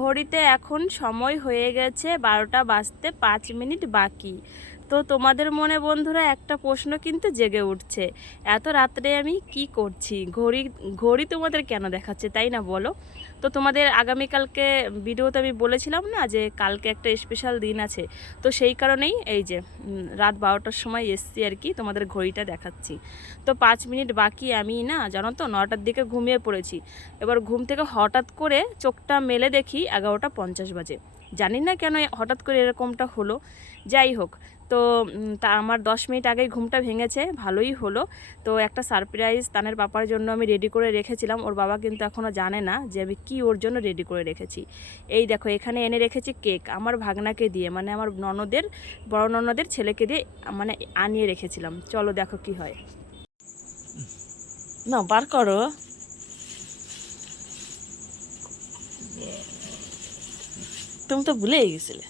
ঘড়িতে এখন সময় হয়ে গেছে 12টা বাজতে 5 মিনিট বাকি। তো তোমাদের মনে বন্ধুরা একটা প্রশ্ন কিন্তু জেগে উঠছে, এত রাত্রে আমি কি করছি, ঘড়ি ঘড়ি তোমাদের কেন দেখাচ্ছে, তাই না বলো? তো তোমাদের আগামীকালকে ভিডিওতে আমি বলেছিলাম না যে কালকে একটা স্পেশাল দিন আছে, তো সেই কারণেই এই যে রাত 12টার সময় এসছি আর কি, তোমাদের ঘড়িটা দেখাচ্ছি। তো 5 মিনিট বাকি, আমি না জানো তো 9টার দিকে ঘুমিয়ে পড়েছি। এবার ঘুম থেকে হঠাৎ করে চোখটা মেলে দেখি 11টা 50 বাজে। জানি না কেন হঠাৎ করে এরকমটা হলো। যাই হোক, তো তা আমার 10 মিনিট আগেই ঘুমটা ভেঙেছে, ভালোই হলো। তো একটা সারপ্রাইজ তানের পাপার জন্য আমি রেডি করে রেখেছিলাম, ওর বাবা কিন্তু এখনও জানে না যে আমি কি ওর জন্য রেডি করে রেখেছি। এই দেখো এখানে এনে রেখেছি কেক, আমার ভাগনাকে দিয়ে, মানে আমার ননদের, বড় ননদের ছেলেকে দিয়ে মানে আনিয়ে রেখেছিলাম। চলো দেখো কি হয়। না বার করো। তুমি তো ভুলেই গেছিলে।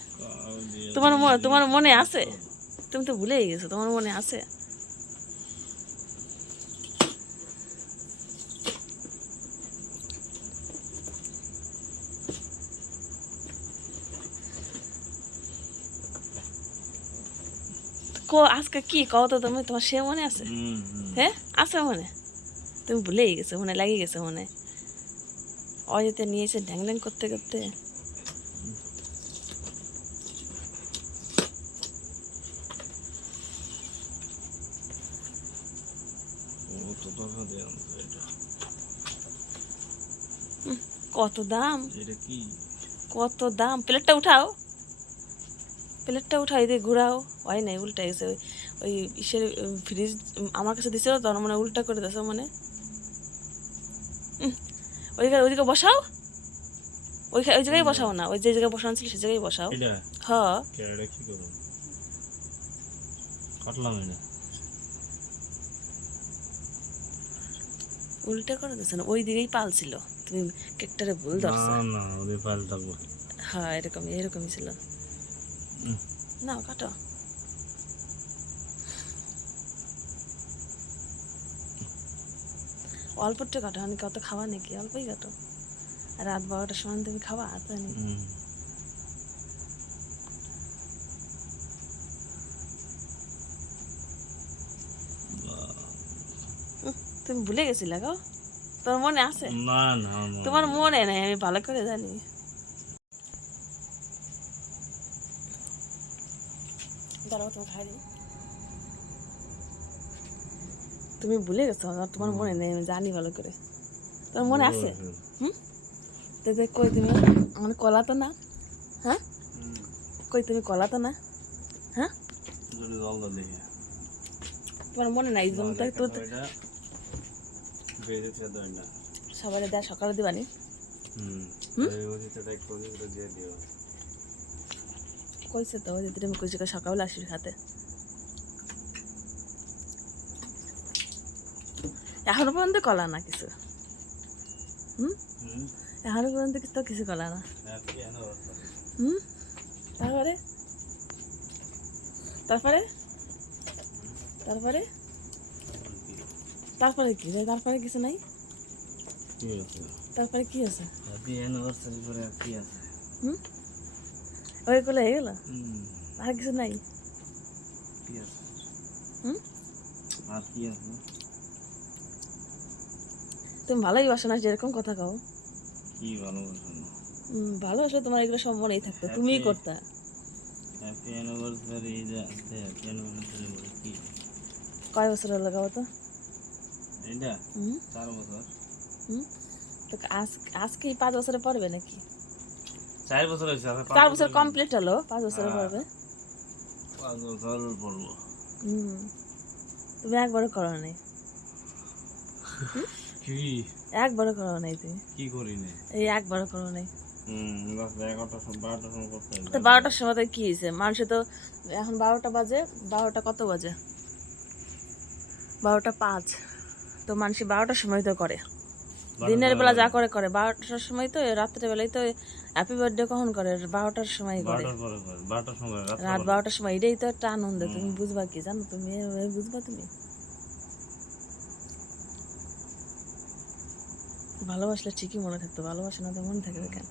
তোমার মনে আছে? তুমি তো ভুলেই গেছো, তোমার মনে আছে? আজকে কি কও তো তুমি, তোমার সে মনে আছে? হ্যাঁ আছে মনে? তুমি ভুলেই গেছো, মনে লাগিয়ে গেছে মনে। অজিতে নিয়েছে ঢ্যাং ঢ্যাং করতে করতে। কত দাম, কত দাম। প্লেটটা উঠাও, প্লেটটা উঠাও, এদিকে ঘুরাও। হয় নাই, উল্টা গেছে। ওই ইসের ফ্রিজ আমার কাছে দিছিল তো, মানে উল্টা করে দিয়েছে মানে। ওইদিকে ওইদিকে বসাও, ওই জায়গায় বসাও না, ওই যে জায়গায় বসানো ছিল সেই জায়গায় বসাও। হ্যাঁ উল্টা করে দিয়েছে না, ওই দিকেই পাল ছিল, তুমি কেকটারে ভুল ধরছো। হ্যাঁ এরকমই এরকমই ছিল। না কাটো, অল্প একটু কাটো, আমি কত খাওয়া নাকি, অল্পই কাটো। রাত 12টার সময় তুমি খাওয়া তো নি। তুমি ভুলে গেছিলে গো, তোমার মনে আছে? না না তোমার মনে নাই, আমি ভালো করে জানি। দাঁড়াও তুমি খাই দিই। তুমি ভুলে গেছো, তোমার মনে নেই, আমি জানি ভালো করে। তোমার মনে আছে? হুম, কই তুমি, আমার কলা তো না। হ্যাঁ কই তুমি কলা তো না। হ্যাঁ তোমার মনে নাই, তুমি তো সবাই দেয় সকালে দিবানি। কইছে তো ওই তুমি কইছে সকালে আসিস খাতে। এখনো পর্যন্ত কলা না কিছু। এখনো পর্যন্ত তো কিছু কলা না। তারপরে তারপরে তারপরে তারপরে কি, তারপরে কিছু নাই। তারপরে কি আছে? ওইগুলো হয়ে গেল, আর কিছু নাই। তুমি ভালোই বাসো না, যেরকম কথা কও। ভালোবাসো, তোমার এগুলো সব মনেই থাকতো, তুমিই করতা। কয় বছর হলো গাও তো? তো আজকে 5 বছরে পড়বে নাকি? 4 বছর কমপ্লিট হলো, 5 বছরে পড়বে। তুমি একবারও করো নাই, একবারও করো নাই তুমি, এই একবারও করো নাই। তো 12টার সময় তো কি হয়েছে, মানুষে তো এখন 12টা বাজে, 12টা কত বাজে, 12টা 5। তো মানুষ 12টার সময় তো করে, দিনের বেলা যা করে করে, 12টার সময় তো, রাত্রে বেলায় তো হ্যাপি বার্থডে কখন করে, 12টার সময় করে, রাত 12টার সময়। এটাই তো একটা আনন্দ, তুমি বুঝবা কি জানো, তুমি বুঝবা, তুমি ভালোবাসলে ঠিকই মনে থাকতো, ভালোবাসে না তো মনে থাকবে কেন?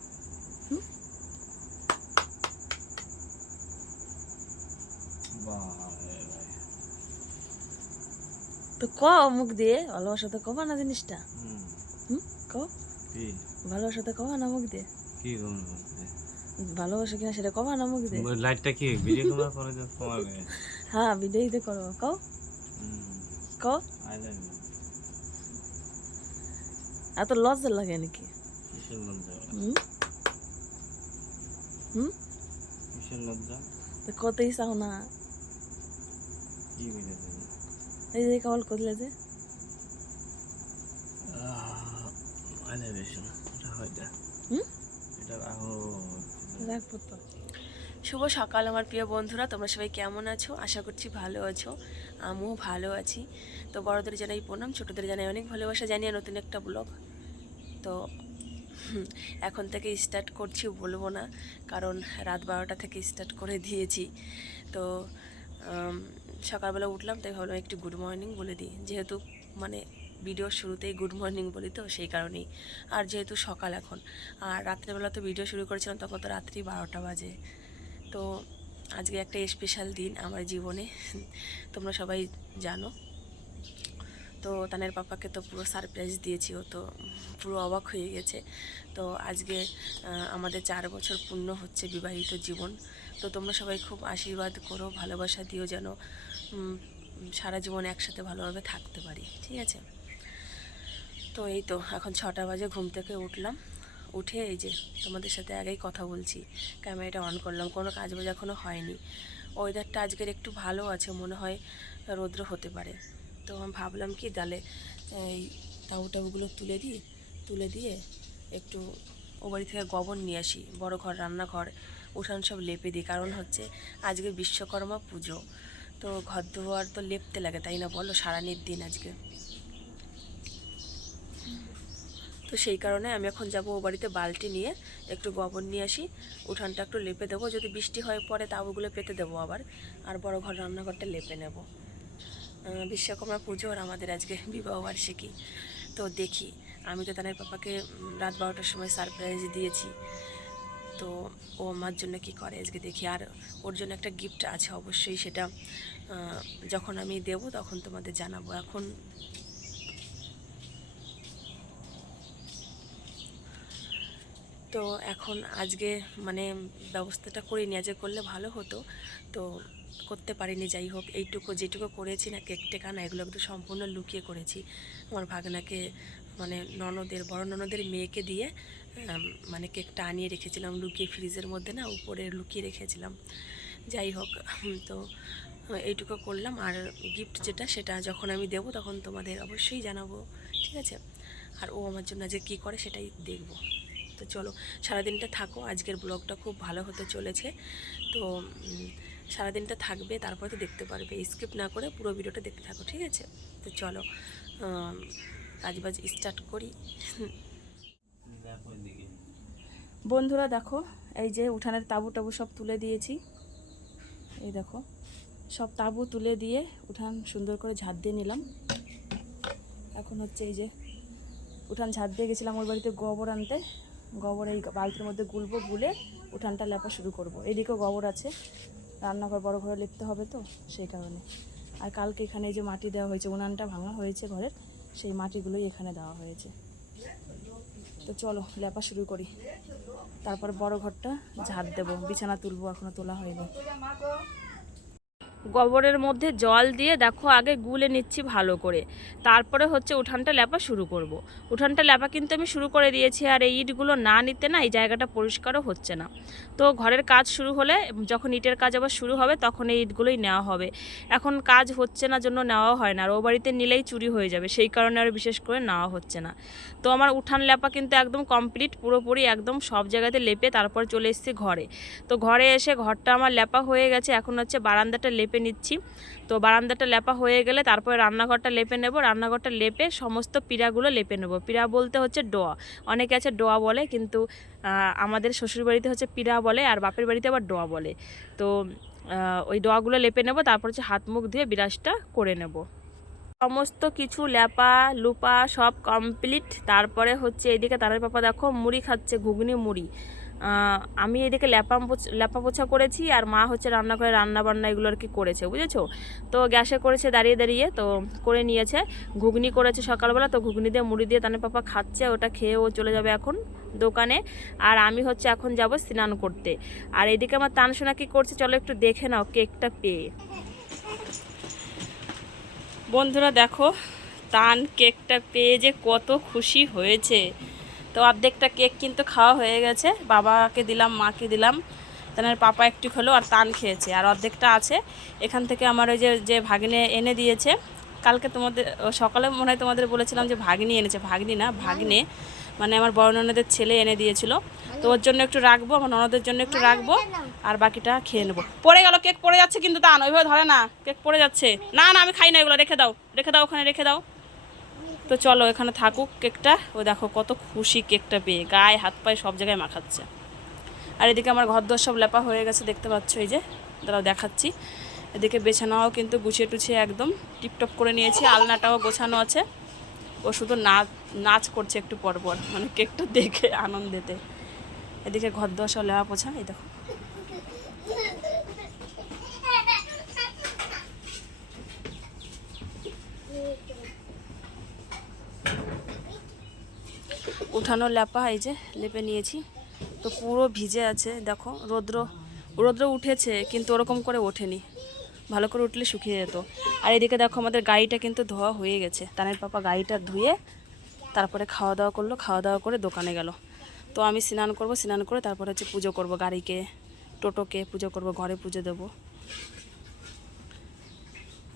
তো ক মুখ দিয়ে ভালোবাসা তো কবা না জিনিসটা। ক ভালোবাসা তো কবা না মুখ দিয়ে। কি ভালোবাসা কিনা সেটা কবা না মুখ দিয়ে। লাইটটা কি ভিডিও করা করে যে কমাবে? হ্যাঁ ভিডিও করো। কও ক আই লাভ ইউ। এত লজ্জা লাগে নাকি? কিসের লজ্জা? কিসের লজ্জা? তো কতই চাও না। কি বুঝে দেবে? এই যে কল করলে যে আই লাভ ইউ। এটা হয় না। এটা রাখবো তো। শুভ সকাল আমার প্রিয় বন্ধুরা, তোমরা সবাই কেমন আছো? আশা করছি ভালো আছো, আমিও ভালো আছি। তো বড়দের জানাই প্রণাম, ছোটদের জানাই অনেক ভালোবাসা জানিয়ে নতুন একটা ব্লগ। তো এখন থেকে স্টার্ট করছি বলবো না, কারণ রাত 12টা থেকে স্টার্ট করে দিয়েছি। তো সকালবেলা উঠলাম, তাই ভাবলাম একটু গুড মর্নিং বলে দিই, যেহেতু মানে ভিডিওর শুরুতেই গুড মর্নিং বলি, তো সেই কারণেই। আর যেহেতু সকাল এখন, আর রাত্রেবেলা তো ভিডিও শুরু করেছিলাম তখন তো রাত্রি 12টা বাজে। তো আজকে একটা স্পেশাল দিন আমার জীবনে, তোমরা সবাই জানো। তো তানের পাপাকে তো পুরো সারপ্রাইজ দিয়েছি, ও তো পুরো অবাক হয়ে গেছে। তো আজকে আমাদের 4 বছর পূর্ণ হচ্ছে বিবাহিত জীবন। তো তোমরা সবাই খুব আশীর্বাদ করো, ভালোবাসা দিও, যেন সারা জীবন একসাথে ভালোভাবে থাকতে পারি, ঠিক আছে? তো এই তো এখন 6টা বাজে ঘুম থেকে উঠলাম, উঠে এই যে তোমাদের সাথে আগেই কথা বলছি, ক্যামেরাটা অন করলাম। কোনো কাজ বাজ এখনও হয়নি। ওয়েদারটা আজকের একটু ভালো আছে, মনে হয় রৌদ্র হতে পারে। তো আমি ভাবলাম কি তাহলে এই টাউগুলো তুলে দিয়ে একটু ও বাড়ি থেকে গোবর নিয়ে আসি, বড় ঘর, রান্নাঘর, উঠান সব লেপে দিই। কারণ হচ্ছে আজকে বিশ্বকর্মা পুজো, তো ঘর দুয়ার তো লেপতে লাগে, তাই না বলো? সারানির দিন আজকে। তো সেই কারণে আমি এখন যাব ও বাড়িতে বালতি নিয়ে একটু গোবর নিয়ে আসি, উঠানটা একটু লেপে দেবো। যদি বৃষ্টি হয় পরে তাবুগুলো পেতে দেবো আবার, আর বড় ঘর রান্নাঘরটা লেপে নেব। বিশ্বকর্মা পুজো আর আমাদের আজকে বিবাহ বার্ষিকী। তো দেখি, আমি তো তাদের পাপাকে রাত 12টার সময় সারপ্রাইজ দিয়েছি, তো ও আমার জন্য কি করে আজকে দেখি। আর ওর জন্য একটা গিফট আছে অবশ্যই, সেটা যখন আমি দেব তখন তোমাদের জানাবো। তো এখন আজকে মানে ব্যবস্থাটা করিনি, আজকে করলে ভালো হতো, তো করতে পারিনি। যাই হোক, যেটুকু করেছি না, কেক টেক আনা এগুলো একটু সম্পূর্ণ লুকিয়ে করেছি। আমার ভাগনাকে মানে বড় ননদের মেয়েকে দিয়ে মানে কেকটা আনিয়ে রেখেছিলাম লুকিয়ে, ফ্রিজের মধ্যে না উপরে লুকিয়ে রেখেছিলাম। যাই হোক, তো এইটুকু করলাম। আর গিফট যেটা, সেটা যখন আমি দেবো তখন তোমাদের অবশ্যই জানাবো, ঠিক আছে? আর ও আমার জন্য আজকে কী করে সেটাই দেখবো। তো চলো, সারাদিনটা থাকো, আজকের ব্লগটা খুব ভালো হতে চলেছে। তো সারাদিনটা থাকবে, তারপরে তো দেখতে পারবে, স্কিপ না করে পুরো ভিডিওটা দেখতে থাকো, ঠিক আছে? তো চলো কাজবাজ স্টার্ট করি। বন্ধুরা দেখো, এই যে উঠানের তাবু সব তুলে দিয়েছি। এই দেখো, সব তাবু তুলে দিয়ে উঠান সুন্দর করে ঝাড় দিয়ে নিলাম। এখন হচ্ছে এই যে উঠান ঝাড় দিয়ে গেছিলাম ওর বাড়িতে গোবর আনতে। গোবর এই বালতির মধ্যে গুলে উঠানটা লেপা শুরু করব। এদিকেও গোবর আছে, রান্নাঘর বড় ঘরে লেপতে হবে, তো সেই কারণে। আর কালকে এখানে এই যে মাটি দেওয়া হয়েছে, উনানটা ভাঙা হয়েছে ঘরের, সেই মাটিগুলোই এখানে দেওয়া হয়েছে। তো চলো লেপা শুরু করি, তারপর বড় ঘরটা ঝাড় দেবো, বিছানা তুলবো, এখনো তোলা হয়নি। গোবরের মধ্যে জল দিয়ে দেখো আগে গুলে নিচ্ছি ভালো করে, তারপরে হচ্ছে উঠানটা লেপা শুরু করব। উঠানটা লেপা কিন্তু আমি শুরু করে দিয়েছি, আর এই ইটগুলো না নিতে না এই জায়গাটা পরিষ্কারও হচ্ছে না। তো ঘরের কাজ শুরু হলে, যখন ইটের কাজ আবার শুরু হবে তখন এই ইটগুলোই নেওয়া হবে। এখন কাজ হচ্ছে না জন্য নেওয়া হয় না, আর ও বাড়িতে নিলেই চুরি হয়ে যাবে, সেই কারণে আর বিশেষ করে নেওয়া হচ্ছে না। তো আমার উঠান লেপা কিন্তু একদম কমপ্লিট, পুরোপুরি একদম সব জায়গাতে লেপে তারপর চলে এসেছি ঘরে। তো ঘরে এসে ঘরটা আমার লেপা হয়ে গেছে, এখন হচ্ছে বারান্দাটা লেপে নিচ্ছি। তো বারান্দাটা লেপা হয়ে গেলে তারপরে রান্নাঘরটা লেপে নেব। রান্নাঘরটা লেপে সমস্ত পিঁড়াগুলো লেপে নেব। পিঁড়া বলতে হচ্ছে ডোয়া, অনেকে আছে ডোয়া বলে, কিন্তু আমাদের শ্বশুরবাড়িতে হচ্ছে পিঁড়া বলে, আর বাপের বাড়িতে আবার ডোয়া বলে। তো ওই ডোয়াগুলো লেপে নেব, তারপর হচ্ছে হাত মুখ ধুয়ে বিরাজটা করে নেব। সমস্ত কিছু লেপা লুপা সব কমপ্লিট। তারপরে হচ্ছে এইদিকে তারের পাপা দেখো মুড়ি খাচ্ছে, ঘুগনি মুড়ি। আমি এদিকে ল্যাপা পোছা করেছি, আর মা হচ্ছে রান্না করে রান্না বান্না এগুলো আর কি করেছে, বুঝেছো। তো গ্যাসে করেছে দাঁড়িয়ে দাঁড়িয়ে, তো করে নিয়েছে। ঘুগনি করেছে সকালবেলা, তো ঘুগনি দিয়ে মুড়ি দিয়ে তানের পাপা খাচ্ছে, ওটা খেয়ে ও চলে যাবে এখন দোকানে। আর আমি হচ্ছে এখন যাব স্নান করতে। আর এদিকে আমার তানসোনা কি করছে চলো একটু দেখে নাও কেকটা পেয়ে। বন্ধুরা দেখো, তান কেকটা পেয়ে যে কত খুশি হয়েছে। তো অর্ধেকটা কেক কিন্তু খাওয়া হয়ে গেছে, বাবাকে দিলাম, মাকে দিলাম, তানের পাপা একটু হলো, আর তান খেয়েছে। আর অর্ধেকটা আছে এখান থেকে আমার ওই যে যে ভাগ্নে এনে দিয়েছে। কালকে তোমাদের সকালে মনে হয় তোমাদের বলেছিলাম যে ভাগ্নি এনেছে, ভাগ্নি না ভাগ্নে, মানে আমার বড় ননদের ছেলে এনে দিয়েছিল। তো ওর জন্য একটু রাখবো, আমার ননদের জন্য একটু রাখবো, আর বাকিটা খেয়ে নেবো। পড়ে গেল, কেক পড়ে যাচ্ছে কিন্তু, তান ওইভাবে ধরে না, কেক পড়ে যাচ্ছে। না না আমি খাই না এগুলো, রেখে দাও, রেখে দাও, ওখানে রেখে দাও। তো চলো এখানে থাকুক কেকটা। ও দেখো কত খুশি কেকটা পেয়ে, গায়ে হাত পায়ে সব জায়গায় মাখাচ্ছে। আর এদিকে আমার ঘর দর সব লেপা হয়ে গেছে, দেখতে পাচ্ছ, এই যে দাঁড়াও দেখাচ্ছি। এদিকে বেছানাও কিন্তু গুছিয়ে টুছিয়ে একদম টিপটপ করে নিয়েছি, আলনাটাও গোছানো আছে। ও শুধু নাচ করছে একটু পর পর, মানে কেকটা দেখে আনন্দেতে। এদিকে ঘর দর সব লেপা পোছা, এই দেখো। উঠানো লেপা এই যে লেপে নিয়েছি, তো পুরো ভিজে আছে দেখো। রৌদ্র রৌদ্র উঠেছে কিন্তু ওরকম করে ওঠেনি, ভালো করে উঠলে শুকিয়ে যেত। আর এদিকে দেখো আমাদের গাড়িটা কিন্তু ধোয়া হয়ে গেছে, তানের পাপা গাড়িটা ধুয়ে তারপরে খাওয়া দাওয়া করলো, খাওয়া দাওয়া করে দোকানে গেল। তো আমি স্নান করব, স্নান করে তারপরে হচ্ছে পুজো করব, গাড়িকে টোটোকে পুজো করব, ঘরে পুজো দেবো।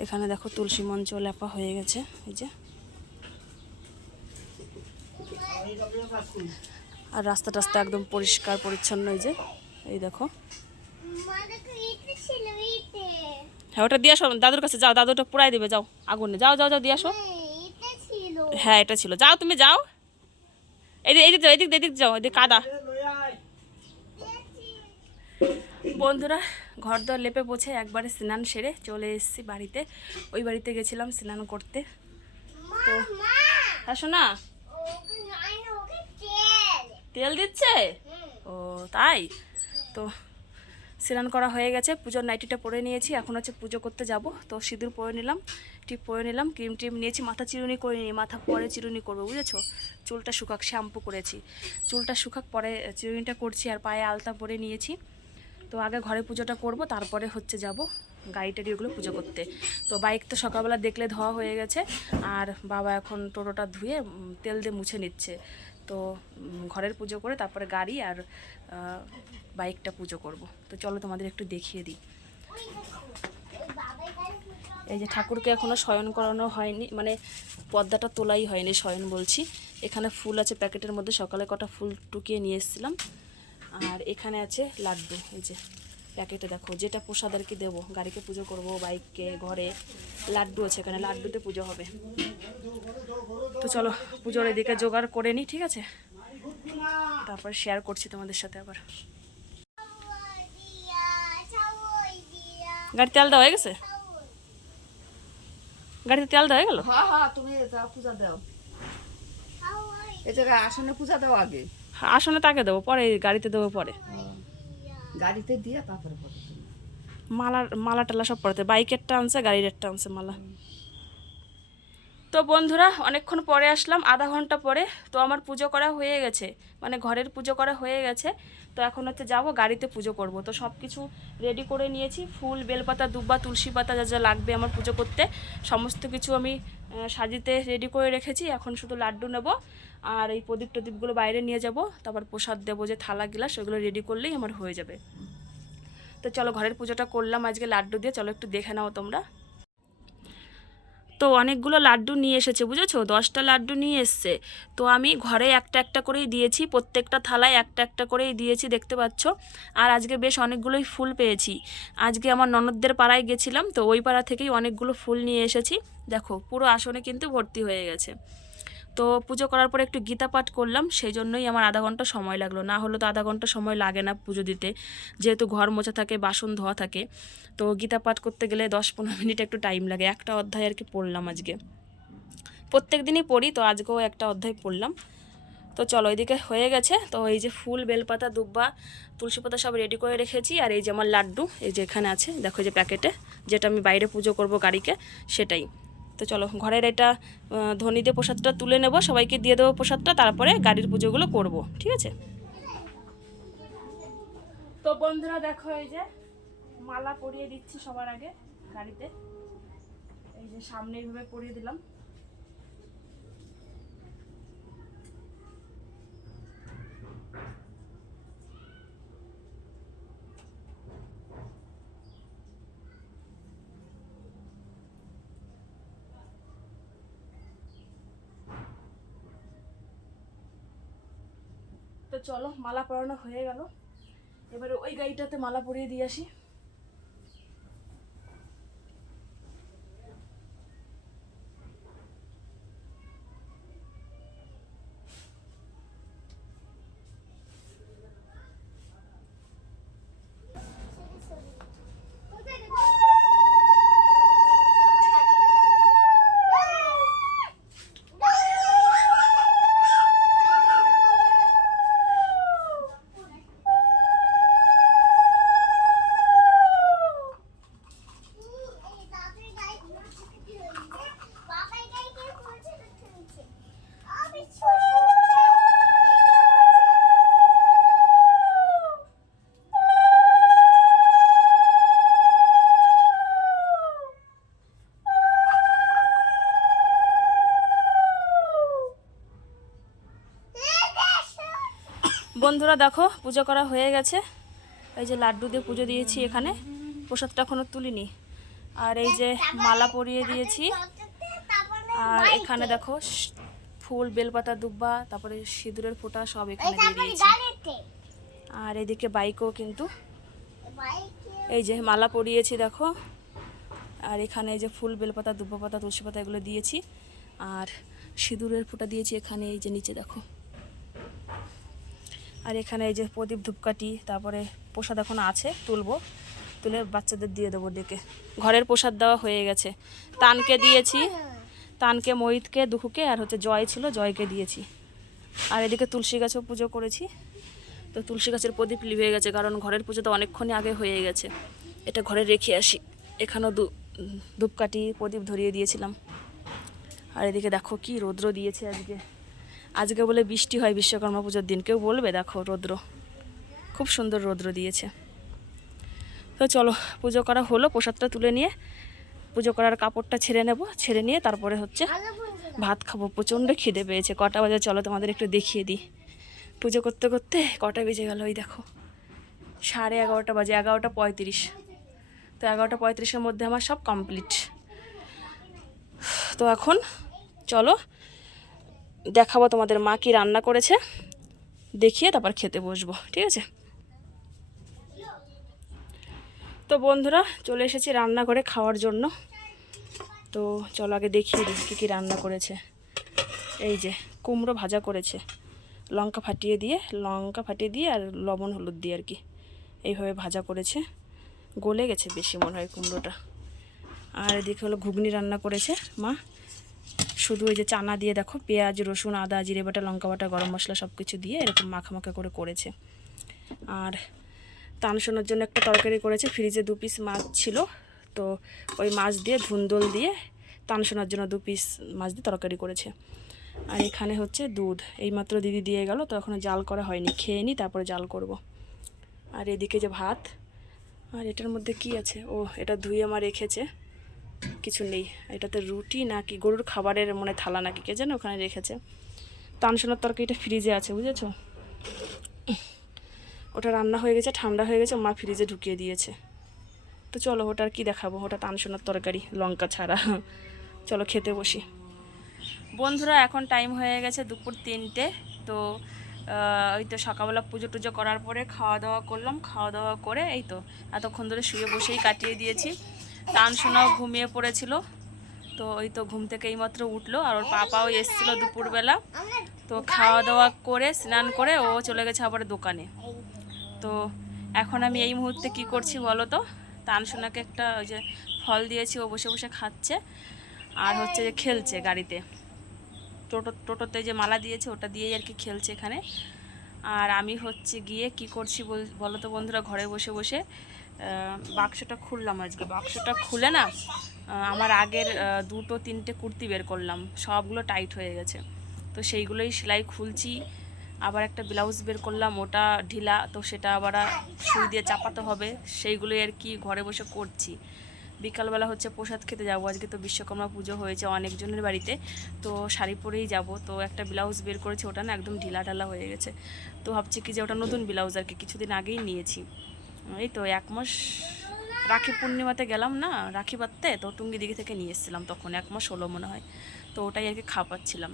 এখানে দেখো তুলসী মঞ্চ লেপা হয়ে গেছে, এই যে। আর রাস্তা টাস্তা একদম পরিষ্কার পরিচ্ছন্ন, এই যে এই দেখো। হ্যাঁ ওটা দিয়ে আসো দাদুর কাছে, যাও, দাদুটা পুরাই দিবে, যাও আগুনে, যাও যাও যাও দিয়ে আসো। হ্যাঁ এটা ছিল, যাও তুমি যাও, এদিক এদিক এদিক যাও, এদিক কাদা। বন্ধুরা ঘর দর লেপে পোছে একবারে স্নান সেরে চলে এসেছি বাড়িতে। ওই বাড়িতে গেছিলাম স্নান করতে। তো আসো না, তেল দিচ্ছে, ও তাই। তো স্নান করা হয়ে গেছে, পুজোর নাইটিটা পরে নিয়েছি, এখন হচ্ছে পুজো করতে যাব। তো সিঁদুর পরে নিলাম, টিপ পরে নিলাম, ক্রিম টিম নিয়েছি, মাথা চিরুনি করে নিই, মাথা পরে চিরুনি করবো, বুঝেছো। চুলটা শুকাক, শ্যাম্পু করেছি, চুলটা শুকাক পরে চিরুনিটা করছি। আর পায়ে আলতা পরে নিয়েছি। তো আগে ঘরে পুজোটা করব, তারপরে হচ্ছে যাব গাড়িটারি ওগুলো পুজো করতে। তো বাইক তো সকালবেলা দেখলে ধোয়া হয়ে গেছে, আর বাবা এখন টোটোটা ধুয়ে তেল দিয়ে মুছে নিচ্ছে। তো ঘরের পুজো করে তারপরে গাড়ি আর বাইকটা পুজো করব। তো চলো তোমাদের একটু দেখিয়ে দিই। এই যে ঠাকুরকে এখনও শয়ন করানো হয়নি, মানে পর্দাটা তোলাই হয়নি, শয়ন বলছি। এখানে ফুল আছে প্যাকেটের মধ্যে, সকালে কটা ফুল টুকিয়ে নিয়ে এসেছিলাম। আর এখানে আছে লাড্ডু, এই যে প্যাকেটে দেখো, যেটা প্রসাদ আর কি দেবো, গাড়িকে পুজো করব, বাইককে, ঘরে লাড্ডু আছে, এখানে লাড্ডুতে পুজো হবে। তো চলো পুজোর এদিকে জোগাড় করে নিই, ঠিক আছে, তারপর শেয়ার করছি তোমাদের সাথে আবার। গাড়ি তেল দেওয়া হয়ে গেছে, গাড়িতে তেল দেওয়া হয়ে গেল। হ্যাঁ হ্যাঁ তুমি পূজা দাও, এই জায়গায় আসনে পূজা দাও আগে। আসনে তাকে দেবো পরে, গাড়িতে দেবো পরে। গাড়িতে দিয়ে তারপরে পরে তুমি। মালা টালা সব পড়াতে, বাইকেরটা আনছে, গাড়ির একটা আনছে মালা। তো বন্ধুরা অনেকক্ষণ পরে আসলাম, আধা ঘন্টা পরে। তো আমার পুজো করা হয়ে গেছে, মানে ঘরের পুজো করা হয়ে গেছে। তো এখন হচ্ছে যাবো গাড়িতে পুজো করব। তো সব কিছু রেডি করে নিয়েছি, ফুল, বেলপাতা, দুব্বা, তুলসী পাতা, যা যা লাগবে আমার পুজো করতে, সমস্ত কিছু আমি সাজিতে রেডি করে রেখেছি। এখন শুধু লাড্ডু নেব, আর এই প্রদীপ টদীপগুলো বাইরে নিয়ে যাব, তারপর প্রসাদ দেবো, যে থালা গিলাস ওগুলো রেডি করলেই আমার হয়ে যাবে। তো চলো ঘরের পুজোটা করলাম আজকে লাড্ডু দিয়ে, চলো একটু দেখে নাও তোমরা। তো অনেকগুলো লাড্ডু নিয়ে এসেছে, বুঝেছো, 10টা লাড্ডু নিয়ে এসছে। তো আমি ঘরে একটা একটা করেই দিয়েছি, প্রত্যেকটা থালায় একটা একটা করেই দিয়েছি, দেখতে পাচ্ছ। আর আজকে বেশ অনেকগুলোই ফুল পেয়েছি। আজকে আমার ননদদের পাড়ায় গেছিলাম, তো ওই পাড়া থেকেই অনেকগুলো ফুল নিয়ে এসেছি। দেখো পুরো আসনে কিন্তু ভর্তি হয়ে গেছে। তো পুজো করার পরে একটু গীতা পাঠ করলাম, সেই জন্যই আমার আধা ঘন্টা সময় লাগলো, না হলে তো আধা ঘন্টা সময় লাগে না পুজো দিতে, যেহেতু ঘর মোছা থাকে, বাসন ধোয়া থাকে। তো গীতা পাঠ করতে গেলে 10-15 মিনিট একটু টাইম লাগে। একটা অধ্যায় আর কি পড়লাম আজকে, প্রত্যেক দিনই পড়ি, তো আজকেও একটা অধ্যায় পড়লাম। তো চলো এদিকে হয়ে গেছে। তো এই যে ফুল, বেলপাতা, দুব্বা, তুলসী পাতা সব রেডি করে রেখেছি। আর এই যে আমার লাড্ডু এই যে এখানে আছে, দেখো যে প্যাকেটে, যেটা আমি বাইরে পুজো করব গাড়িকে, সেটাই। তো চলো ঘরের এটা ধনী দিয়ে প্রসাদটা তুলে নেব, সবাইকে দিয়ে দেবো প্রসাদটা, তারপরে গাড়ির পুজোগুলো করব, ঠিক আছে। তো বন্ধুরা দেখো এই যে মালা পরিয়ে দিচ্ছি সবার আগে গাড়িতে, এই যে সামনে এইভাবে পরিয়ে দিলাম। তো চলো মালা পরানো হয়ে গেল, এবারে ওই গাড়িটাতে মালা পরিয়ে দিয়ে আসি। বন্ধুরা দেখো পুজো করা হয়ে গেছে, এই যে লাড্ডু দিয়ে পুজো দিয়েছি, এখানে প্রসাদটা এখনো তুলিনি। আর এই যে মালা পরিয়ে দিয়েছি, আর এখানে দেখো ফুল, বেলপাতা, দুব্বা, তারপরে সিঁদুরের ফোঁটা সব এখানে দিয়ে দিয়েছি। আর এদিকে বাইকও কিন্তু এই যে মালা পরিয়েছি দেখো, আর এখানে এই যে ফুল, বেলপাতা, দুব্বা পাতা, তুলসী পাতা এগুলো দিয়েছি, আর সিঁদুরের ফোঁটা দিয়েছি এখানে এই যে নিচে দেখো। আর এখানে এই যে প্রদীপ, ধূপকাঠি, তারপরে প্রসাদ এখনো আছে, তুলে বাচ্চাদের দিয়ে দেবো ডেকে। ঘরের প্রসাদ দেওয়া হয়ে গেছে, তানকে দিয়েছি, তানকে, মহিতকে, দুখুকে, আর হচ্ছে জয় ছিল, জয়কে দিয়েছি। আর এদিকে তুলসী গাছেও পুজো করেছি। তো তুলসী গাছের প্রদীপ লিভে গেছে, কারণ ঘরের পুজো তো অনেকক্ষণই আগে হয়ে গেছে, এটা ঘরে রেখে আসি। এখানেও ধূপকাঠি, প্রদীপ ধরিয়ে দিয়েছিলাম। আর এদিকে দেখো কি রৌদ্র দিয়েছে আজকে বলে বৃষ্টি হয় বিশ্বকর্মা পুজোর দিন, কেউ বলবে? দেখো রৌদ্র, খুব সুন্দর রৌদ্র দিয়েছে। তো চলো পুজো করা হলো, প্রসাদটা তুলে নিয়ে পুজো করার কাপড়টা ছেড়ে নেব, ছেড়ে নিয়ে তারপরে হচ্ছে ভাত খাবো। প্রচণ্ড খিদে পেয়েছে। কটা বাজে চলো তোমাদের একটু দেখিয়ে দিই। পুজো করতে করতে কটা বেজে গেল, ওই দেখো 11:30 বাজে, 11:35। তো 11:35-এর মধ্যে আমার সব কমপ্লিট। তো এখন চলো দেখাবো তোমাদের মা কি রান্না করেছে, দেখিয়ে তারপর খেতে বসবো, ঠিক আছে। তো বন্ধুরা চলে এসেছি রান্না করে খাওয়ার জন্য। তো চলো আগে দেখিয়ে দিই কী কী রান্না করেছে। এই যে কুমড়ো ভাজা করেছে, লঙ্কা ফাটিয়ে দিয়ে আর লবণ হলুদ দিয়ে আর কি এইভাবে ভাজা করেছে, গলে গেছে বেশি মনে হয় কুমড়োটা। আর এদিকে হলো ঘুগনি রান্না করেছে মা, শুধু ওই যে চানা দিয়ে দেখো পেঁয়াজ, রসুন, আদা, জিরে বাটা, লঙ্কা বাটা, গরম মশলা সব কিছু দিয়ে এরকম মাখা করে করেছে। আর তানসোনার জন্য একটা তরকারি করেছে, ফ্রিজে 2 পিস মাছ ছিল, তো ওই মাছ দিয়ে ধুন্দল দিয়ে তানসোনার জন্য 2 পিস মাছ দিয়ে তরকারি করেছে। আর এখানে হচ্ছে দুধ, এইমাত্র দিদি দিয়ে গেল, তো এখনও জাল করা হয়নি, খেয়ে নিই তারপরে জাল করব। আর এদিকে যে ভাত, আর এটার মধ্যে কি আছে, ও এটা ধুয়ে আমার রেখেছে, কিছু নেই। এটাতে রুটি নাকি গরুর খাবারের মনে থালা নাকি কে যেন ওখানে রেখেছে। তানসোনার তরকারিটা ফ্রিজে আছে, বুঝেছো? ওটা রান্না হয়ে গেছে, ঠান্ডা হয়ে গেছে, মা ফ্রিজে ঢুকিয়ে দিয়েছে। তো চলো ওটার কি দেখাবো, ওটা তানসোনার তরকারি লঙ্কা ছাড়া। চলো খেতে বসি। বন্ধুরা এখন টাইম হয়ে গেছে দুপুর 3টে। তো ওই তো সকালবেলা পুজো টুজো করার পরে খাওয়া দাওয়া করলাম, খাওয়া দাওয়া করে এই তো এতক্ষণ ধরে শুয়ে বসেই কাটিয়ে দিয়েছি। তানসোনাও ঘুমিয়ে পড়েছিল, তো ওই তো ঘুম থেকে এইমাত্র উঠলো। আর ওর পাপাও এসেছিলো দুপুরবেলা, তো খাওয়া দাওয়া করে স্নান করে ও চলে গেছে আবার দোকানে। তো এখন আমি এই মুহূর্তে কি করছি বলো তো, তানসোনাকে একটা ওই যে ফল দিয়েছি, ও বসে বসে খাচ্ছে আর হচ্ছে যে খেলছে গাড়িতে। টোটোতে যে মালা দিয়েছে ওটা দিয়েই আর কি খেলছে এখানে। আর আমি হচ্ছে গিয়ে কি করছি বলো তো বন্ধুরা, ঘরে বসে বসে বাক্সটা খুললাম। আজকে বাক্সটা খুলে না আমার আগের 2-3টে কুর্তি বের করলাম, সবগুলো টাইট হয়ে গেছে। তো সেইগুলোই সেলাই খুলছি। আবার একটা ব্লাউজ বের করলাম, ওটা ঢিলা, তো সেটা আবার সুই দিয়ে চাপাতে হবে। সেইগুলোই আর কি ঘরে বসে করছি। বিকালবেলা হচ্ছে প্রসাদ খেতে যাবো। আজকে তো বিশ্বকর্মা পুজো হয়েছে অনেকজনের বাড়িতে, তো শাড়ি পরেই যাব। তো একটা ব্লাউজ বের করেছি, ওটা না একদম ঢিলা ঢালা হয়ে গেছে। তো ভাবছি কি যে ওটা নতুন ব্লাউজ আর কি, কিছুদিন আগেই নিয়েছি। এই তো 1 মাস, রাখি পূর্ণিমাতে গেলাম না রাখি বাঁধতে, তো টুঙ্গি দিঘি থেকে নিয়ে এসেছিলাম, তখন 1 মাস হলো মনে হয়। তো ওটাই আর কি খাওয়াচ্ছিলাম।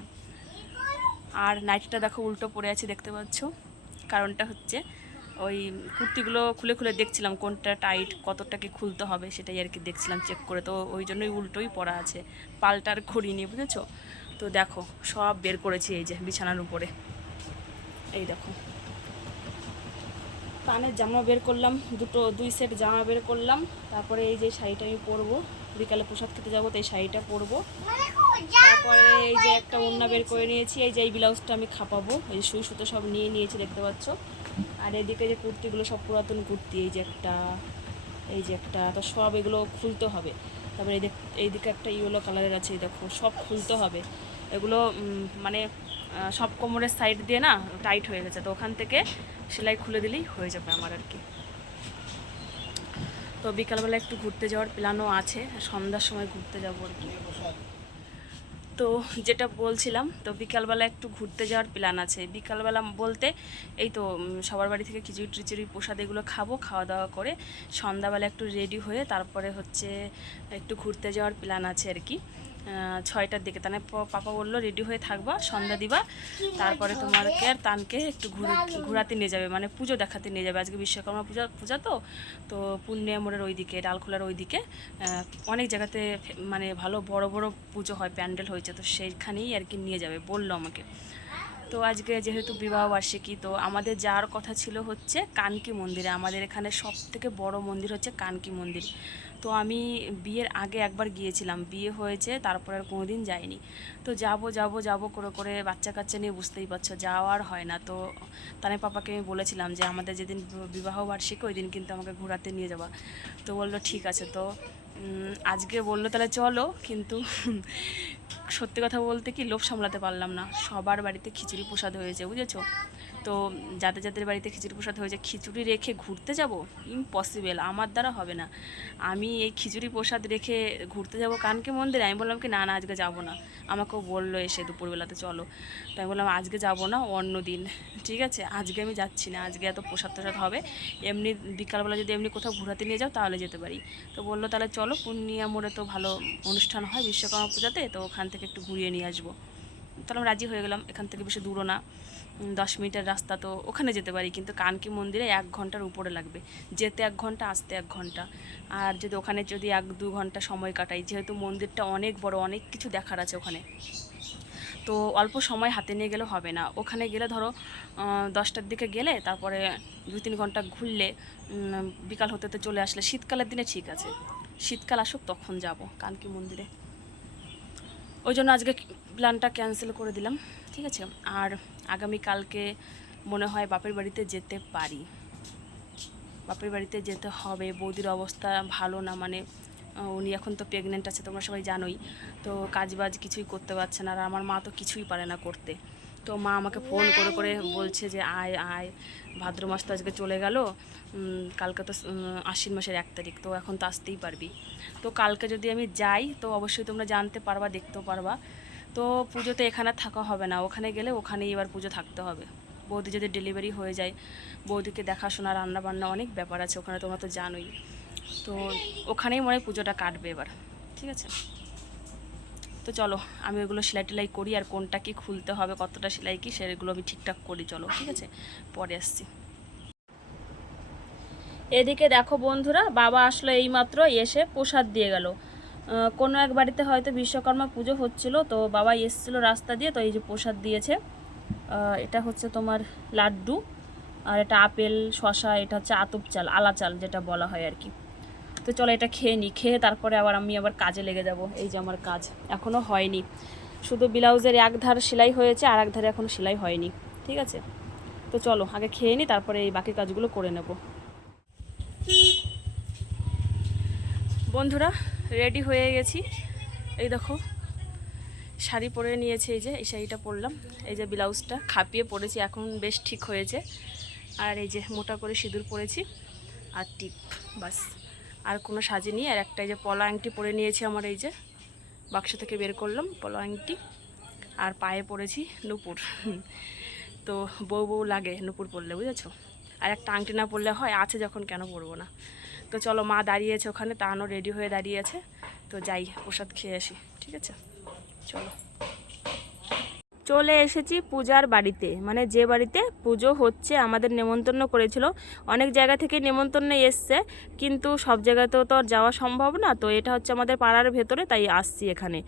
আর নাইটিটা দেখো উল্টো পড়ে আছে, দেখতে পাচ্ছ। কারণটা হচ্ছে ওই কুর্তিগুলো খুলে খুলে দেখছিলাম কোনটা টাইট, কতটা কি খুলতে হবে, সেটাই আর কি দেখছিলাম চেক করে। তো ওই জন্যই উল্টোই পড়া আছে, পাল্টার করিনি, বুঝেছো। তো দেখো সব বের করেছি এই যে বিছানার উপরে। এই দেখো কানের জামা বের করলাম, 2 সেট জামা বের করলাম। তারপরে এই যে শাড়িটা আমি পরবো, বিকালে প্রসাদ খেতে যাবো, তো এই শাড়িটা পরবো। তারপরে এই যে একটা ওড়না বের করে নিয়েছি, এই যে এই ব্লাউজটা আমি খাপাবো, এই যে সুই সুতো সব নিয়ে নিয়েছি, দেখতে পাচ্ছ। আর এদিকে যে কুর্তিগুলো সব পুরাতন কুর্তি, এই যে একটা, এই যে একটা, তো সব এগুলো খুলতে হবে। তারপরে এইদিকে একটা ইয়েলো কালারের আছে, দেখো সব খুলতে হবে এগুলো। মানে সব কোমরের সাইড দিয়ে না টাইট হয়ে গেছে, তো ওখান থেকে সেলাই খুলে দিলেই হয়ে যাবে আমার আর কি। তো বিকালবেলা একটু ঘুরতে যাওয়ার প্ল্যানও আছে, সন্ধ্যার সময় ঘুরতে যাবো আর কি। তো যেটা বলছিলাম, তো বিকালবেলা একটু ঘুরতে যাওয়ার প্ল্যান আছে। বিকালবেলা বলতে এই তো সবার বাড়ি থেকে খিচুড়ি টিচুড়ি প্রসাদ এগুলো খাবো, খাওয়া দাওয়া করে সন্ধ্যাবেলা একটু রেডি হয়ে তারপরে হচ্ছে একটু ঘুরতে যাওয়ার প্ল্যান আছে আর কি। 6টার দিকে তাহলে পাপা বললো রেডি হয়ে থাকবা, সন্ধ্যা দিবা, তারপরে তোমাকে আর তানকে একটু ঘোরাতে নিয়ে যাবে, মানে পুজো দেখাতে নিয়ে যাবে। আজকে বিশ্বকর্মা পূজা তো তো পূর্ণিমা মোড়ের ওইদিকে, ডালখোলার ওইদিকে অনেক জায়গাতে মানে ভালো বড় বড় পুজো হয়, প্যান্ডেল হয়েছে, তো সেইখানেই আর কি নিয়ে যাবে বললো আমাকে। তো আজকে যেহেতু বিবাহবার্ষিকী, তো আমাদের যাওয়ার কথা ছিল হচ্ছে কানকি মন্দিরে। আমাদের এখানে সব থেকে বড় মন্দির হচ্ছে কানকি মন্দির। তো আমি বিয়ের আগে একবার গিয়েছিলাম, বিয়ে হয়েছে তারপর আর কোনো দিন যাইনি। তো যাব করে করে বাচ্চা কাচ্চা নিয়ে বুঝতেই পারছো যাওয়ার হয় না। তো তাই পাপাকে আমি বলেছিলাম যে আমাদের যেদিন বিবাহবার্ষিকী ওই দিন কিন্তু আমাকে ঘোরাতে নিয়ে যাওয়া। তো বললো ঠিক আছে। তো আজকে বললো তাহলে চলো, কিন্তু সত্যি কথা বলতে কি লোভ সামলাতে পারলাম না। সবার বাড়িতে খিচুড়ি প্রসাদ হয়েছে, বুঝেছো। তো যাদের যাদের বাড়িতে খিচুড়ি প্রসাদ হয়েছে, খিচুড়ি রেখে ঘুরতে যাব ইম্পসিবল, আমার দ্বারা হবে না। আমি এই খিচুড়ি প্রসাদ রেখে ঘুরতে যাব কানকি মন্দিরে? আমি বললাম কি না না আজকে যাব না। আমাকেও বললো এসে দুপুরবেলাতে চলো, তাই বললাম আজকে যাব না, অন্য দিন। ঠিক আছে, আজকে আমি যাচ্ছি না, আজকে এত প্রসাদ টসাদ হবে, এমনি বিকালবেলা যদি এমনি কোথাও ঘোরাতে নিয়ে যাও তাহলে যেতে পারি। তো বললো তাহলে চলো, পূর্ণিমা মোড়ে তো ভালো অনুষ্ঠান হয় বিশ্বকর্মা পূজাতে, তো ওখান থেকে একটু ঘুরিয়ে নিয়ে আসবো। তাহলে আমি রাজি হয়ে গেলাম, এখান থেকে বেশি দূরও না, 10 মিনিটের রাস্তা, তো ওখানে যেতে পারি। কিন্তু কানকি মন্দিরে 1 ঘন্টার উপরে লাগবে, যেতে 1 ঘন্টা, আসতে 1 ঘন্টা। আর যদি ওখানে যদি 1-2 ঘন্টা সময় কাটাই, যেহেতু মন্দিরটা অনেক বড়, অনেক কিছু দেখার আছে ওখানে, তো অল্প সময় হাতে নিয়ে গেলে হবে না। ওখানে গেলে ধরো 10টার দিকে গেলে তারপরে 2-3 ঘন্টা ঘুরলে বিকাল হতে তো চলে আসলে শীতকালের দিনে ঠিক আছে, শীতকাল আসুক তখন যাব কানকি মন্দিরে। ওই জন্য আজকে প্ল্যানটা ক্যান্সেল করে দিলাম, ঠিক আছে। আর আগামীকালকে মনে হয় বাপের বাড়িতে যেতে পারি, বাপের বাড়িতে যেতে হবে। বৌদির অবস্থা ভালো না, মানে উনি এখন তো প্রেগনেন্ট আছে, তোমরা সবাই জানোই। তো কাজবাজ কিছুই করতে পারছে না, আর আমার মা তো কিছুই পারে না করতে। তো মা আমাকে ফোন করে করে বলছে যে আয় আয়, ভাদ্র মাস তো আজকে চলে গেল, কালকে তো আশ্বিন মাসের 1 তারিখ, তো এখন তো আসতেই পারবি। তো কালকে যদি আমি যাই তো অবশ্যই তোমরা জানতে পারবা, দেখতেও পারবা। তো পুজোতে এখানে থাকা হবে না, ওখানে গেলে ওখানেই এবার পুজো থাকতে হবে। বৌদি যদি ডেলিভারি হয়ে যায়, বৌদিকে দেখাশোনা, রান্না বান্না অনেক ব্যাপার আছে ওখানে, তোমরা তো জানোই। তো ওখানেই মনে হয় পুজোটা কাটবে এবার, ঠিক আছে। তো চলো আমি ওইগুলো সেলাই টেলাই করি, আর কোনটা কি খুলতে হবে, কতটা সেলাই কি, সেগুলো আমি ঠিকঠাক করি। চলো ঠিক আছে, পরে আসছি। এদিকে দেখো বন্ধুরা, বাবা আসলো এইমাত্র, এসে প্রসাদ দিয়ে গেল। কোনো এক বাড়িতে হয়তো বিশ্বকর্মা পুজো হচ্ছিল, তো বাবা এসেছিলো রাস্তা দিয়ে, তো এই যে প্রসাদ দিয়েছে। এটা হচ্ছে তোমার লাড্ডু, আর এটা আপেল, শশা, এটা হচ্ছে আতপ চাল, আলা চাল যেটা বলা হয় আর কি। তো চলো এটা খেয়ে নিই, খেয়ে তারপরে আমি আবার কাজে লেগে যাব। এই যে আমার কাজ এখনও হয়নি, শুধু ব্লাউজের এক ধার সেলাই হয়েছে, আর এক ধারে এখনও সেলাই হয়নি। ঠিক আছে, তো চলো আগে খেয়ে নিই, তারপরে এই বাকি কাজগুলো করে নেব। বন্ধুরা রেডি হয়ে গেছি, এই দেখো শাড়ি পরে নিয়েছি, এই যে এই শাড়িটা পরলাম, এই যে ব্লাউজটা খাপিয়ে পরেছি, এখন বেশ ঠিক হয়েছে। আর এই যে মোটা করে সিঁদুর পরেছি আর টিপ, বাস আর কোনো সাজিনি। আর একটা এই যে পলা আংটি পরে নিয়েছি, আমার এই যে বাক্স থেকে বের করলাম পলা আংটি। আর পায়ে পরেছি নুপুর, তো বউ বউ লাগে নুপুর পরলে, বুঝেছো। আর একটা আংটি না পরলে হয়, আছে যখন কেন পরবো না। তো চলো মা দাঁড়িয়েছে ওখানে, তানও রেডি হয়ে দাঁড়িয়েছে, তো যাই প্রসাদ খেয়ে আসি। ঠিক আছে, চলো। চলে এসেছি পূজার বাড়িতে, মানে যে বাড়িতে পুজো হচ্ছে। আমাদের নেমন্তন্ন করেছিল, অনেক জায়গা থেকে নেমন্তন্ন এসছে, কিন্তু সব জায়গাতেও তো আর যাওয়া সম্ভব না। তো এটা হচ্ছে আমাদের পাড়ার ভেতরে, তাই আসছি এখানে।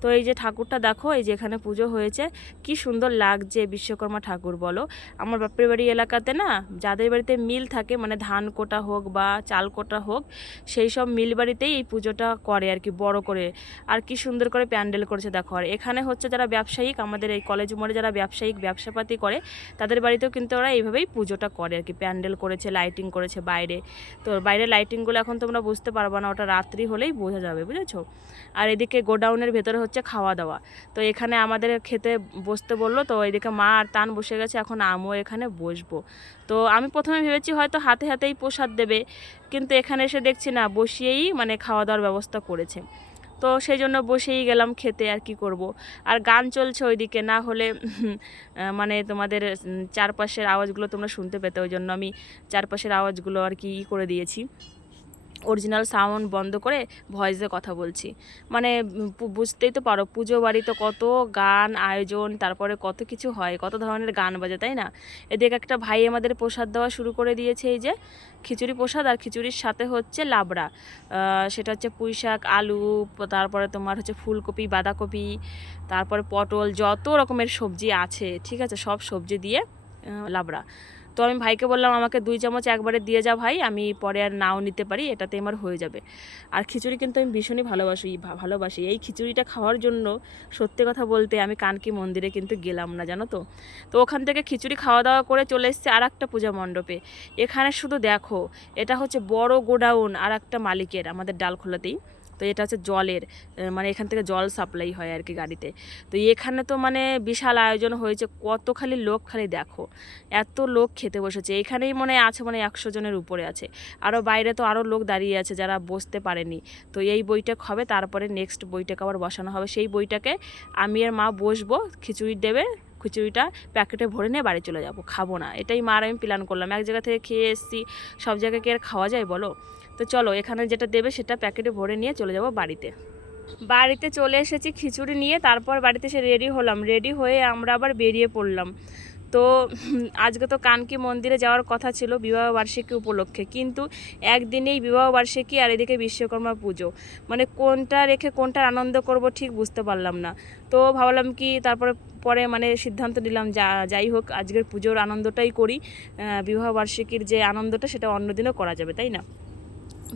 তো এই যে ঠাকুরটা দেখো, এই যে এখানে পুজো হয়েছে, কি সুন্দর লাগছে। বিশ্বকর্মা ঠাকুর বলো। আমার বাপের বাড়ি এলাকাতে না, যাদের বাড়িতে মিল থাকে, মানে ধান কোটা হোক বা চাল কোটা হোক, সেই সব মিল বাড়িতেই এই পুজোটা করে আর কি, বড় করে। আর কি সুন্দর করে প্যান্ডেল করেছে দেখো। আর এখানে হচ্ছে যারা ব্যবসায়িক, আমাদের এই কলেজ মোড়ে যারা ব্যবসায়িক ব্যবসাপাতি করে, তাদের বাড়িতেও কিন্তু ওরা এইভাবেই পুজোটা করে আর কি। প্যান্ডেল করেছে, লাইটিং করেছে বাইরে। তো বাইরে লাইটিংগুলো এখন তোমরা বুঝতে পারবে না, ওটা রাত্রি হলেই বোঝা যাবে, বুঝেছো। আর এদিকে গোডাউনের ভেতরে হচ্ছে খাওয়া দাওয়া। তো এখানে আমাদের খেতে বসতে বললো, তো এদিকে মা আর তান বসে গেছে, এখন আমিও এখানে বসবো। তো আমি প্রথমে ভেবেছি হয়তো হাতে হাতেই প্রসাদ দেবে, কিন্তু এখানে এসে দেখছি না, বসিয়েই মানে খাওয়া দাওয়ার ব্যবস্থা করেছে। তো সেই জন্য বসেই গেলাম খেতে, আর কি করব। আর গান চলছে ওইদিকে, না হলে মানে তোমাদের চারপাশের আওয়াজগুলো তোমরা শুনতে পেতে, ওই জন্য আমি চারপাশের আওয়াজগুলো আর কি করে দিয়েছি, অরিজিনাল সাউন্ড বন্ধ করে ভয়েসে কথা বলছি। মানে বুঝতেই তো পারো, পুজো বাড়িতে কত গান আয়োজন, তারপরে কত কিছু হয়, কত ধরনের গান বাজে, তাই না। এদিকে একটা ভাই আমাদের প্রসাদ দেওয়া শুরু করে দিয়েছে, এই যে খিচুড়ি প্রসাদ। আর খিচুড়ির সাথে হচ্ছে লাবড়া, সেটা হচ্ছে পুঁই শাক, আলু, তারপরে তোমার হচ্ছে ফুলকপি, বাঁধাকপি, তারপরে পটল, যত রকমের সবজি আছে, ঠিক আছে, সব সবজি দিয়ে লাবড়া। তো আমি ভাইকে বললাম আমাকে 2 চামচ একবারে দিয়ে যা ভাই, আমি পরে আর নাও নিতে পারি, এটাতে আমার হয়ে যাবে। আর খিচুড়ি কিন্তু আমি ভীষণই ভালোবাসি। এই খিচুড়িটা খাওয়ার জন্য সত্যি কথা বলতে আমি কানকি মন্দিরে কিন্তু গেলাম না, জানো তো। তো ওখান থেকে খিচুড়ি খাওয়া দাওয়া করে চলে এসেছি আর একটা পূজা মণ্ডপে। এখানে শুধু দেখো, এটা হচ্ছে বড় গোডাউন আর একটা মালিকের, আমাদের ডালখোলাতেই। তো এটা হচ্ছে জলের, মানে এখান থেকে জল সাপ্লাই হয় আর কি গাড়িতে। তো এখানে তো মানে বিশাল আয়োজন হয়েছে, কত খালি লোক, খালি দেখো এত লোক খেতে বসেছে। এখানেই মনে আছে, মানে 100 জনের উপরে আছে। আরও বাইরে তো আরও লোক দাঁড়িয়ে আছে যারা বসতে পারেনি। তো এই বইটা হবে, তারপরে নেক্সট বইটাকে আবার বসানো হবে। সেই বইটাকে আমি আর মা বসবো, খিচুড়ি দেবে, খিচুড়িটা প্যাকেটে ভরে নিয়ে বাড়ি চলে যাব, খাবো না। এটাই মার আমি প্ল্যান করলাম, এক জায়গা থেকে খেয়ে এসেছি, সব জায়গায় কি আর খাওয়া যায় বলো। তো চলো, এখানে যেটা দেবে সেটা প্যাকেটে ভরে নিয়ে চলে যাব বাড়িতে। বাড়িতে চলে এসেছি খিচুড়ি নিয়ে, তারপর বাড়িতে এসে রেডি হলাম। রেডি হয়ে আমরা আবার বেরিয়ে পড়লাম। তো আজকে তো কানকি মন্দিরে যাওয়ার কথা ছিল বিবাহবার্ষিকী উপলক্ষে, কিন্তু একদিনেই বিবাহবার্ষিকী আর এদিকে বিশ্বকর্মা পুজো, মানে কোনটা রেখে কোনটার আনন্দ করব ঠিক বুঝতে পারলাম না। তো ভাবলাম কি, তারপরে পরে মানে সিদ্ধান্ত নিলাম যাই হোক আজকের পুজোর আনন্দটাই করি, বিবাহবার্ষিকীর যে আনন্দটা সেটা অন্যদিনও করা যাবে, তাই না।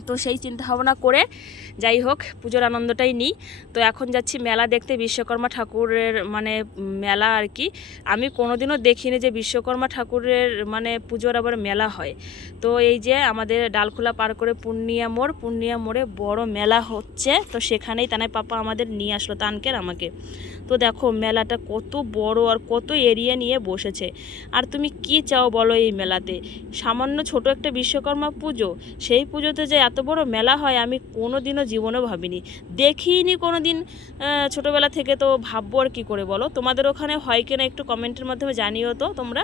তো সেই চিন্তা ভাবনা করে যাই হোক পুজোর আনন্দটাই নিই। তো এখন যাচ্ছি মেলা দেখতে, বিশ্বকর্মা ঠাকুরের মানে মেলা আর কি। আমি কোনোদিনও দেখিনি যে বিশ্বকর্মা ঠাকুরের মানে পুজোর আবার মেলা হয়। তো এই যে আমাদের ডালখোলা পার করে পূর্ণিয়া মোড়ে বড় মেলা হচ্ছে। তো সেখানেই তানাই পাপা আমাদের নিয়ে আসলো, তানকের আমাকে। তো দেখো মেলাটা কত বড় আর কত এরিয়া নিয়ে বসেছে। আর তুমি কি চাও বলো এই মেলাতে, সামান্য ছোট একটা বিশ্বকর্মা পুজো, সেই পুজোতে যে এত বড় মেলা হয় আমি কোনো দিনও জীবনেও ভাবিনি, দেখিনি কোনো দিন ছোটোবেলা থেকে। তো ভাববো আর কী করে বলো। তোমাদের ওখানে হয় কিনা একটু কমেন্টের মাধ্যমে জানিও তো তোমরা।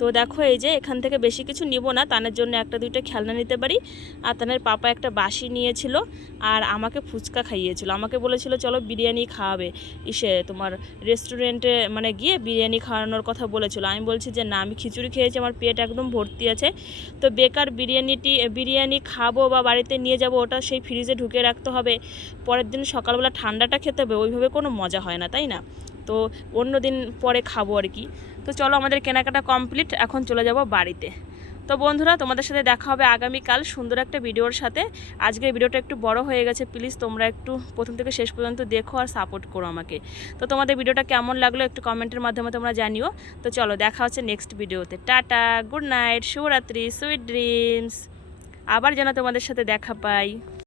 তো দেখো এই যে এখান থেকে বেশি কিছু নিব না, তানের জন্য 1-2টা খেলনা নিতে পারি। আর তানের পাপা একটা বাঁশি নিয়েছিল, আর আমাকে ফুচকা খাইয়েছিল, আমাকে বলেছিল চলো বিরিয়ানি খাওয়াবে, তোমার রেস্টুরেন্টে মানে গিয়ে বিরিয়ানি খাওয়ানোর কথা বলেছিল। আমি বলছি যে না, আমি খিচুড়ি খেয়েছি, আমার পেট একদম ভর্তি আছে। তো বেকার বিরিয়ানি খাবো বা বাড়িতে নিয়ে যাব, ওটা সেই ফ্রিজে ঢুকে রাখতে হবে, পরের দিন সকালবেলা ঠান্ডাটা খেতে হবে, ওইভাবে কোনো মজা হয় না, তাই না। তো অন্য দিন পরে খাবো আর কি। তো চলো আমাদের কেনাকাটা কমপ্লিট, এখন চলে যাব বাড়িতে। তো বন্ধুরা তোমাদের সাথে দেখা হবে আগামীকাল সুন্দর একটা ভিডিওর সাথে। আজকের ভিডিওটা একটু বড় হয়ে গেছে, প্লিজ তোমরা একটু প্রথম থেকে শেষ পর্যন্ত দেখো আর সাপোর্ট করো আমাকে। তো তোমাদের ভিডিওটা কেমন লাগলো একটু কমেন্টের মাধ্যমে তোমরা জানিও। তো চলো দেখা হচ্ছে নেক্সট ভিডিওতে। টাটা, গুড নাইট, শুভরাত্রি, সুইট ড্রিমস। আবার যেন তোমাদের সাথে দেখা পাই।